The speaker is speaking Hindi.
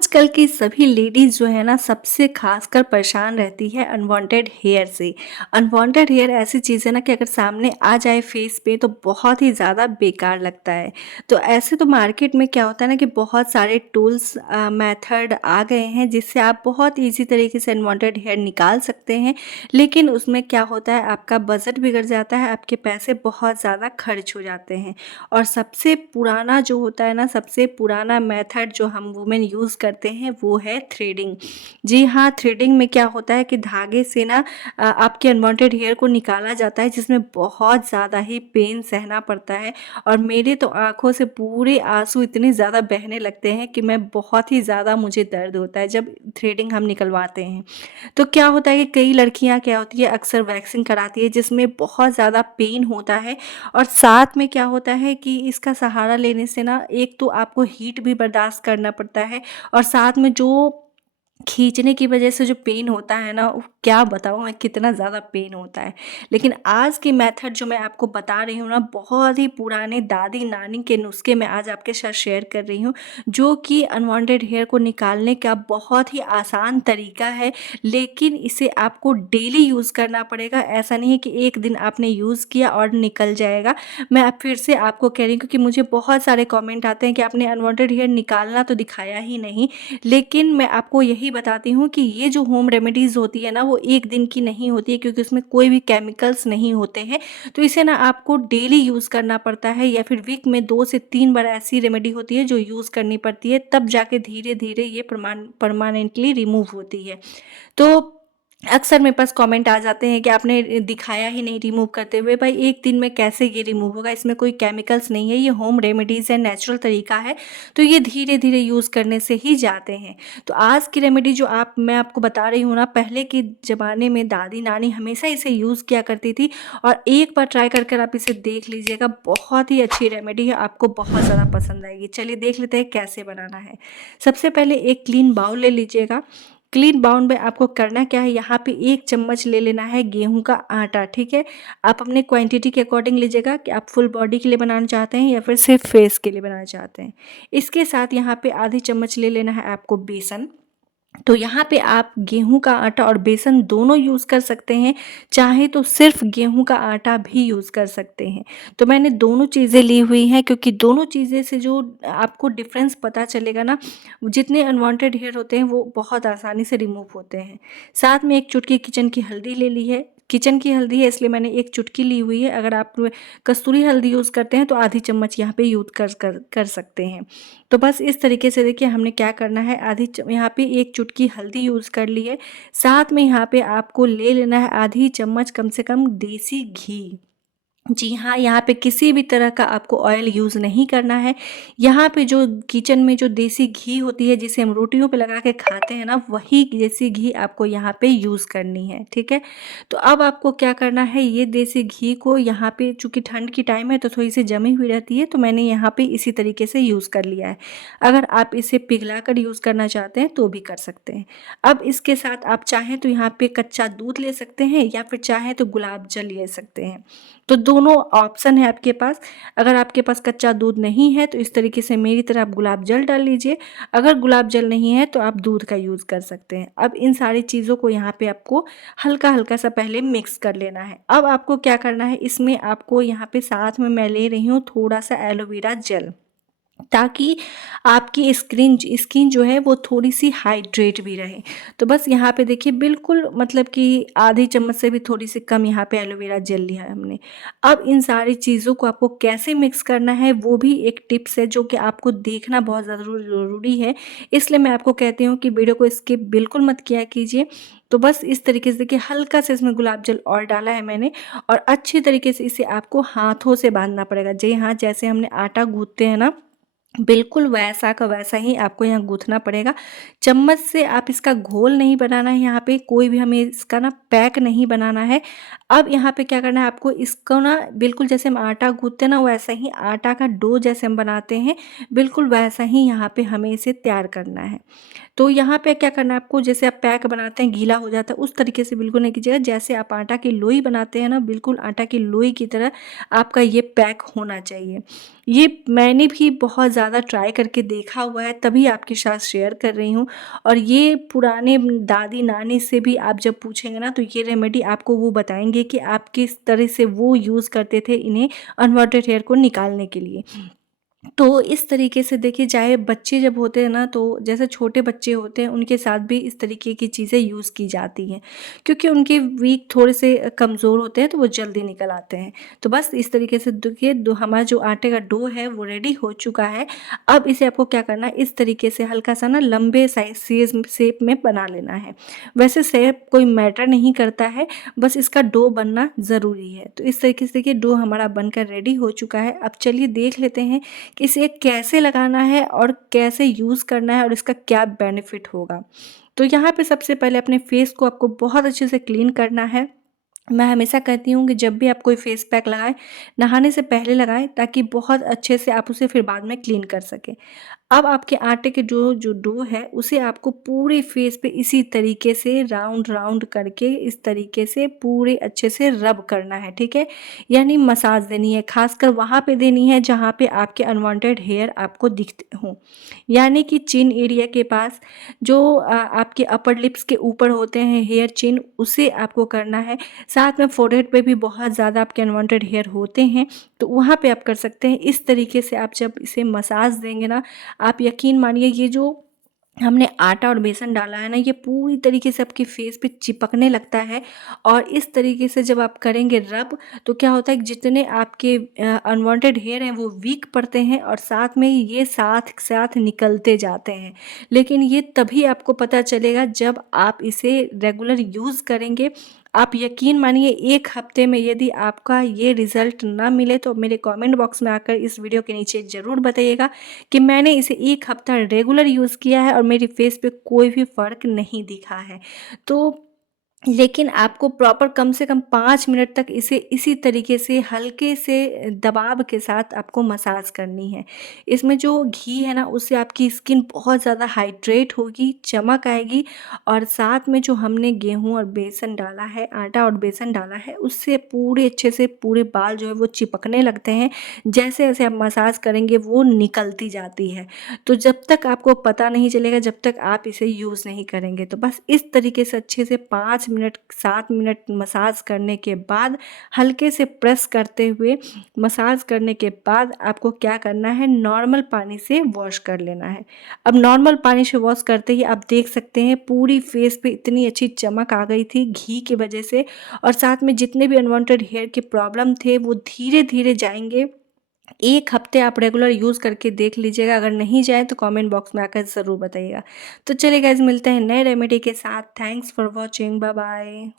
आजकल की सभी लेडीज़ जो है ना सबसे खासकर परेशान रहती है अनवांटेड हेयर से। अनवांटेड हेयर ऐसी चीज़ है ना कि अगर सामने आ जाए फेस पे तो बहुत ही ज़्यादा बेकार लगता है। तो ऐसे तो मार्केट में क्या होता है ना कि बहुत सारे टूल्स मेथड आ गए हैं जिससे आप बहुत ईज़ी तरीके से अनवांटेड हेयर निकाल सकते हैं। लेकिन उसमें क्या होता है, आपका बजट बिगड़ जाता है, आपके पैसे बहुत ज़्यादा खर्च हो जाते हैं। और सबसे पुराना जो होता है ना, सबसे पुराना मेथड जो हम वुमेन यूज़ करते हैं वो है थ्रेडिंग। जी हाँ, थ्रेडिंग में क्या होता है कि धागे से ना आपके अनवांटेड हेयर को निकाला जाता है, जिसमें बहुत ज़्यादा ही पेन सहना पड़ता है। और मेरे तो आँखों से पूरे आँसू इतने ज़्यादा बहने लगते हैं कि मैं बहुत ही ज़्यादा मुझे दर्द होता है जब थ्रेडिंग हम निकलवाते हैं। तो क्या होता है कि कई लड़कियाँ क्या होती है, अक्सर वैक्सिंग कराती है जिसमें बहुत ज़्यादा पेन होता है। और साथ में क्या होता है कि इसका सहारा लेने से ना एक तो आपको हीट भी बर्दाश्त करना पड़ता है, और साथ में जो खींचने की वजह से जो पेन होता है ना, उफ, क्या बताऊँ मैं, कितना ज़्यादा पेन होता है। लेकिन आज की मेथड जो मैं आपको बता रही हूँ ना, बहुत ही पुराने दादी-नानी के नुस्खे मैं आज आपके साथ शेयर कर रही हूँ, जो कि अनवांटेड हेयर को निकालने का बहुत ही आसान तरीका है। लेकिन इसे आपको डेली यूज़ करना पड़ेगा, ऐसा नहीं है कि एक दिन आपने यूज़ किया और निकल जाएगा। मैं अब फिर से आपको कह रही हूँ क्योंकि मुझे बहुत सारे कमेंट आते हैं कि आपने अनवांटेड हेयर निकालना तो दिखाया ही नहीं। लेकिन मैं आपको यही बताती हूँ कि ये जो होम रेमेडीज़ होती है ना, वो एक दिन की नहीं होती है, क्योंकि उसमें कोई भी केमिकल्स नहीं होते हैं। तो इसे ना आपको डेली यूज़ करना पड़ता है, या फिर वीक में 2 से 3 बार ऐसी रेमेडी होती है जो यूज़ करनी पड़ती है, तब जाके धीरे-धीरे ये परमानेंटली रिमूव होती है। तो अक्सर मेरे पास कमेंट आ जाते हैं कि आपने दिखाया ही नहीं रिमूव करते हुए। भाई, एक दिन में कैसे ये रिमूव होगा? इसमें कोई केमिकल्स नहीं है, ये होम रेमेडीज़ है, नेचुरल तरीका है, तो ये धीरे-धीरे यूज़ करने से ही जाते हैं। तो आज की रेमेडी जो आप मैं आपको बता रही हूँ ना, पहले के ज़माने में दादी-नानी हमेशा इसे यूज़ किया करती थी, और एक बार ट्राई कर कर आप इसे देख लीजिएगा, बहुत ही अच्छी रेमेडी है, आपको बहुत ज़्यादा पसंद आएगी। चलिए देख लेते हैं कैसे बनाना है। सबसे पहले एक क्लीन बाउल ले लीजिएगा। क्लीन बाउल में आपको करना क्या है, यहाँ पे 1 चम्मच ले लेना है गेहूँ का आटा, ठीक है? आप अपने क्वांटिटी के अकॉर्डिंग लीजिएगा कि आप फुल बॉडी के लिए बनाना चाहते हैं या फिर सिर्फ फेस के लिए बनाना चाहते हैं। इसके साथ यहाँ पे आधी चम्मच ले लेना है आपको बेसन। तो यहाँ पे आप गेहूँ का आटा और बेसन दोनों यूज़ कर सकते हैं, चाहे तो सिर्फ़ गेहूँ का आटा भी यूज़ कर सकते हैं। तो मैंने दोनों चीज़ें ली हुई हैं, क्योंकि दोनों चीज़ें से जो आपको डिफ़रेंस पता चलेगा ना, जितने अनवांटेड हेयर होते हैं वो बहुत आसानी से रिमूव होते हैं। साथ में 1 चुटकी किचन की हल्दी ले ली है। किचन की हल्दी है इसलिए मैंने 1 चुटकी ली हुई है, अगर आप कस्तूरी हल्दी यूज़ करते हैं तो आधी चम्मच यहाँ पे यूज़ कर सकते हैं। तो बस इस तरीके से देखिए हमने क्या करना है, आधी यहाँ पे 1 चुटकी हल्दी यूज़ कर ली है। साथ में यहाँ पे आपको ले लेना है आधी चम्मच कम से कम देसी घी। जी हाँ, यहाँ पे किसी भी तरह का आपको ऑयल यूज़ नहीं करना है। यहाँ पे जो किचन में जो देसी घी होती है जिसे हम रोटियों पे लगा के खाते हैं ना, वही देसी घी आपको यहाँ पे यूज़ करनी है, ठीक है? तो अब आपको क्या करना है, ये देसी घी को यहाँ पे, चूँकि ठंड की टाइम है तो थोड़ी-सी जमी हुई रहती है, तो मैंने यहाँ पे इसी तरीके से यूज़ कर लिया है। अगर आप इसे पिघलाकर यूज़ करना चाहते हैं तो भी कर सकते हैं। अब इसके साथ आप चाहें तो यहाँ पे कच्चा दूध ले सकते हैं, या फिर चाहें तो गुलाब जल ले सकते हैं। तो दोनों ऑप्शन है आपके पास। अगर आपके पास कच्चा दूध नहीं है तो इस तरीके से मेरी तरह आप गुलाब जल डाल लीजिए। अगर गुलाब जल नहीं है तो आप दूध का यूज़ कर सकते हैं। अब इन सारी चीज़ों को यहाँ पे आपको हल्का-हल्का सा पहले मिक्स कर लेना है। अब आपको क्या करना है, इसमें आपको यहाँ पे साथ में मैं ले रही हूँ थोड़ा-सा एलोवेरा जेल, ताकि आपकी स्किन जो है वो थोड़ी-सी हाइड्रेट भी रहे। तो बस यहाँ पे देखिए, बिल्कुल मतलब कि आधी चम्मच से भी थोड़ी-सी कम यहाँ पे एलोवेरा जेल लिया है हमने। अब इन सारी चीज़ों को आपको कैसे मिक्स करना है वो भी एक टिप्स है जो कि आपको देखना बहुत ज़्यादा ज़रूरी है। इसलिए मैं आपको कहती हूँ कि वीडियो को स्किप बिल्कुल मत किया कीजिए। तो बस इस तरीके से देखिए, हल्का सा इसमें गुलाब जल और डाला है मैंने, और अच्छे तरीके से इसे आपको हाथों से बाँधना पड़ेगा। जी हाँ, जैसे हमने आटा गूँथते हैं ना, बिल्कुल वैसा का वैसा ही आपको यहाँ गूँथना पड़ेगा। चम्मच से आप इसका घोल नहीं बनाना है, यहाँ पे कोई भी हमें इसका ना पैक नहीं बनाना है। अब यहाँ पे क्या करना है, आपको इसको ना बिल्कुल जैसे हम आटा गूँथते हैं ना, वैसा ही आटा का डो जैसे हम बनाते हैं, बिल्कुल वैसा ही यहाँ पे हमें इसे तैयार करना है। तो यहाँ पे क्या करना है आपको, जैसे आप पैक बनाते हैं गीला हो जाता है, उस तरीके से बिल्कुल नहीं कीजिएगा। जैसे आप आटा की लोई बनाते हैं ना, बिल्कुल आटा की लोई की तरह आपका ये पैक होना चाहिए। ये मैंने भी बहुत ज़्यादा ट्राई करके देखा हुआ है, तभी आपके साथ शेयर कर रही हूँ। और ये पुराने दादी-नानी से भी आप जब पूछेंगे ना, तो ये रेमेडी आपको वो बताएँगे कि आप किस तरह से वो यूज़ करते थे इन्हें अनवांटेड हेयर को निकालने के लिए। तो इस तरीके से देखिए, चाहे बच्चे जब होते हैं ना, तो जैसे छोटे बच्चे होते हैं उनके साथ भी इस तरीके की चीज़ें यूज़ की जाती हैं, क्योंकि उनके वीक थोड़े से कमज़ोर होते हैं, तो वो जल्दी निकल आते हैं। तो बस इस तरीके से देखिए, हमारा जो आटे का डो है वो रेडी हो चुका है। अब इसे आपको क्या करना है, इस तरीके से हल्का सा ना लंबे साइज शेप में बना लेना है। वैसे शेप कोई मैटर नहीं करता है, बस इसका डो बनना ज़रूरी है। तो इस तरीके से देखिए, डो हमारा बनकर रेडी हो चुका है। अब चलिए देख लेते हैं कि इसे कैसे लगाना है और कैसे यूज़ करना है और इसका क्या बेनिफिट होगा। तो यहाँ पे सबसे पहले अपने फेस को आपको बहुत अच्छे से क्लीन करना है। मैं हमेशा कहती हूँ कि जब भी आप कोई फेस पैक लगाएँ, नहाने से पहले लगाएँ, ताकि बहुत अच्छे से आप उसे फिर बाद में क्लीन कर सकें। अब आपके आटे के जो डो है, उसे आपको पूरे फेस पे इसी तरीके से राउंड-राउंड करके इस तरीके से पूरे अच्छे से रब करना है, ठीक है? यानी मसाज देनी है, ख़ासकर वहाँ पे देनी है जहाँ पे आपके अनवांटेड हेयर आपको दिखते हों। यानी कि चिन एरिया के पास, जो आपके अपर लिप्स के ऊपर होते हैं हेयर चिन, उसे आपको करना है। साथ में फोrehead पे भी बहुत ज़्यादा आपके अनवांटेड हेयर होते हैं, तो वहाँ पे आप कर सकते हैं। इस तरीके से आप जब इसे मसाज देंगे ना, आप यकीन मानिए, ये जो हमने आटा और बेसन डाला है ना, ये पूरी तरीके से आपके फेस पे चिपकने लगता है। और इस तरीके से जब आप करेंगे रब, तो क्या होता है कि जितने आपके अनवांटेड हेयर हैं वो वीक पड़ते हैं, और साथ में ही ये साथ साथ निकलते जाते हैं। लेकिन ये तभी आपको पता चलेगा जब आप इसे रेगुलर यूज़ करेंगे। आप यकीन मानिए, 1 हफ्ते में यदि आपका ये रिज़ल्ट ना मिले, तो मेरे कमेंट बॉक्स में आकर इस वीडियो के नीचे ज़रूर बताइएगा कि मैंने इसे 1 हफ्ता रेगुलर यूज़ किया है और मेरे फेस पे कोई भी फ़र्क नहीं दिखा है। तो लेकिन आपको प्रॉपर कम से कम 5 मिनट तक इसे इसी तरीके से हल्के से दबाव के साथ आपको मसाज करनी है। इसमें जो घी है ना, उससे आपकी स्किन बहुत ज़्यादा हाइड्रेट होगी, चमक आएगी, और साथ में जो हमने गेहूँ और बेसन डाला है, आटा और बेसन डाला है, उससे पूरे अच्छे से पूरे बाल जो है वो चिपकने लगते हैं। जैसे-जैसे आप मसाज करेंगे वो निकलती जाती है। तो जब तक आपको पता नहीं चलेगा, जब तक आप इसे यूज़ नहीं करेंगे। तो बस इस तरीके से अच्छे से 5 मिनट 7 मिनट मसाज करने के बाद, हल्के से प्रेस करते हुए मसाज करने के बाद, आपको क्या करना है, नॉर्मल पानी से वॉश कर लेना है। अब नॉर्मल पानी से वॉश करते ही आप देख सकते हैं पूरी फेस पे इतनी अच्छी चमक आ गई थी घी की वजह से, और साथ में जितने भी अनवांटेड हेयर के प्रॉब्लम थे वो धीरे-धीरे जाएँगे। 1 हफ्ते आप रेगुलर यूज़ करके देख लीजिएगा, अगर नहीं जाए तो कमेंट बॉक्स में आकर ज़रूर बताइएगा। तो चलिए गाइज़, मिलते हैं नए रेमेडी के साथ। Thanks for watching, bye bye.